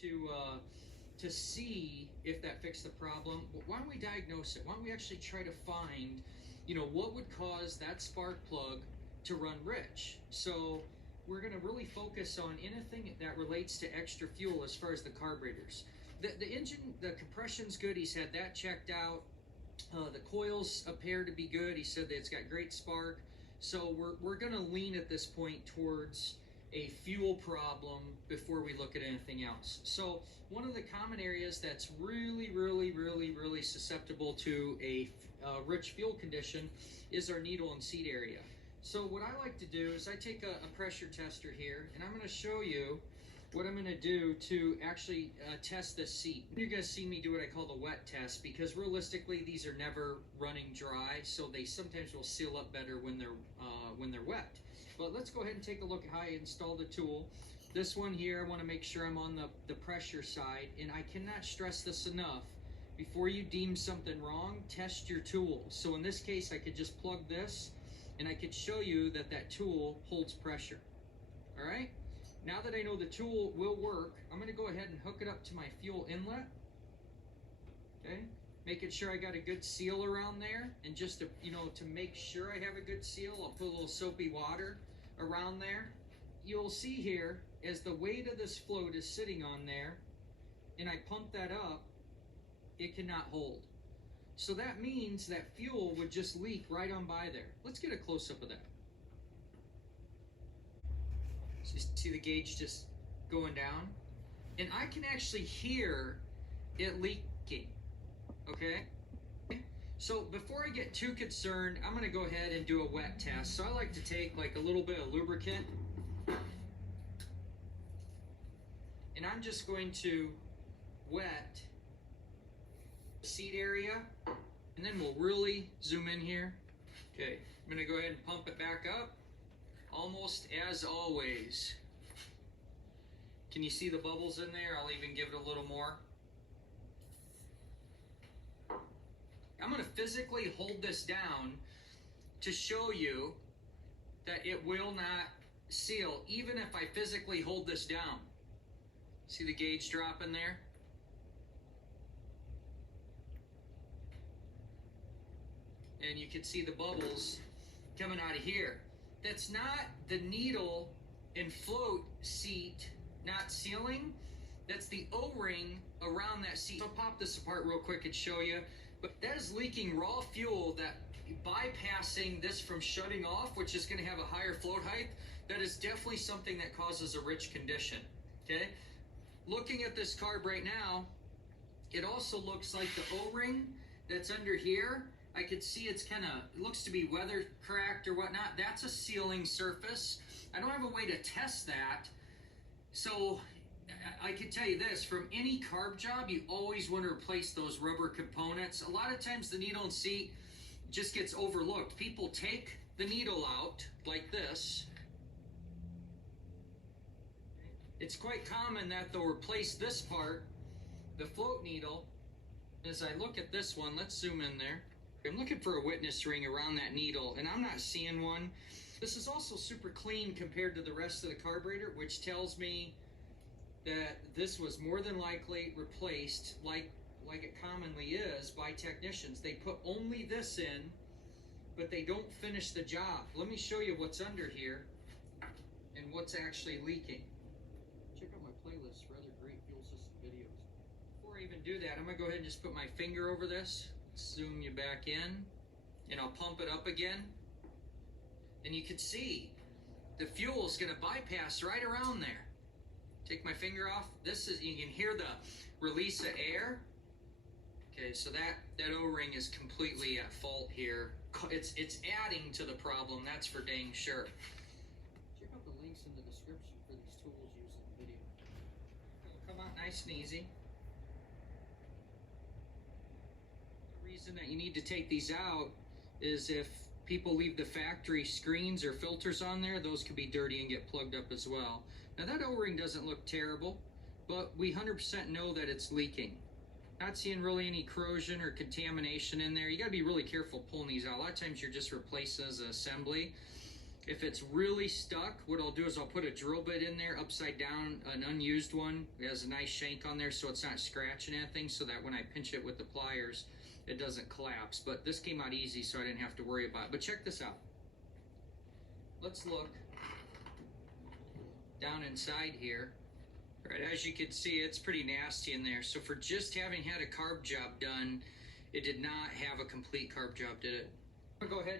to see if that fixed the problem. But why don't we diagnose it? Why don't we actually try to find, what would cause that spark plug to run rich? So we're going to really focus on anything that relates to extra fuel as far as the carburetors. The engine, the compression's good. He's had that checked out. The coils appear to be good. He said that it's got great spark. So we're going to lean at this point towards a fuel problem before we look at anything else. So one of the common areas that's really susceptible to a rich fuel condition is our needle and seat area. So what I like to do is I take a pressure tester here, and I'm going to show you what I'm going to do to actually test this seat. You're going to see me do what I call the wet test, because realistically these are never running dry, so they sometimes will seal up better when they're wet. But let's go ahead and take a look at how I install the tool. This one here, I want to make sure I'm on the pressure side, and I cannot stress this enough. Before you deem something wrong, test your tool. So in this case, I could just plug this, and I could show you that that tool holds pressure. All right? Now that I know the tool will work, I'm going to go ahead and hook it up to my fuel inlet. Okay? Making sure I got a good seal around there, and just to make sure I have a good seal, I'll put a little soapy water around there. You'll see here, as the weight of this float is sitting on there, and I pump that up, it cannot hold. So that means that fuel would just leak right on by there. Let's get a close-up of that. So you see the gauge just going down? And I can actually hear it leaking, okay? So before I get too concerned, I'm gonna go ahead and do a wet test. So I like to take like a little bit of lubricant, and I'm just going to wet the seat area, and then we'll really zoom in here. Okay, I'm gonna go ahead and pump it back up, almost as always. Can you see the bubbles in there? I'll even give it a little more. I'm going to physically hold this down to show you that it will not seal, even if I physically hold this down. See the gauge drop in there? And you can see the bubbles coming out of here. That's not the needle and float seat not sealing. That's the O-ring around that seat. I'll pop this apart real quick and show you. But that is leaking raw fuel, that bypassing this from shutting off, which is going to have a higher float height. That is definitely something that causes a rich condition. Okay? Looking at this carb right now, it also looks like the O-ring that's under here, I could see it's kind of, looks to be weather cracked or whatnot. That's a sealing surface. I don't have a way to test that. So I can tell you this, from any carb job, you always want to replace those rubber components. A lot of times the needle and seat just gets overlooked. People take the needle out like this. It's quite common that they'll replace this part, the float needle. As I look at this one, let's zoom in there. I'm looking for a witness ring around that needle, and I'm not seeing one. This is also super clean compared to the rest of the carburetor, which tells me that this was more than likely replaced, like it commonly is, by technicians. They put only this in, but they don't finish the job. Let me show you what's under here and what's actually leaking. Check out my playlist for other great fuel system videos. Before I even do that, I'm gonna go ahead and just put my finger over this, zoom you back in, and I'll pump it up again. And you can see the fuel is gonna bypass right around there. Take my finger off. This is, you can hear the release of air. Okay, so that O-ring is completely at fault here. It's adding to the problem, that's for dang sure. Check out the links in the description for these tools used in the video. It'll come out nice and easy. The reason that you need to take these out is if people leave the factory screens or filters on there, those could be dirty and get plugged up as well. Now that O-ring doesn't look terrible, but we 100% know that it's leaking. Not seeing really any corrosion or contamination in there. You gotta be really careful pulling these out. A lot of times you're just replacing as an assembly. If it's really stuck, what I'll do is I'll put a drill bit in there upside down, an unused one. It has a nice shank on there so it's not scratching anything, so that when I pinch it with the pliers, it doesn't collapse. But this came out easy, so I didn't have to worry about it. But check this out. Let's look down inside here. Right, as you can see, it's pretty nasty in there. So for just having had a carb job done, it did not have a complete carb job, did it? I'm gonna go ahead here.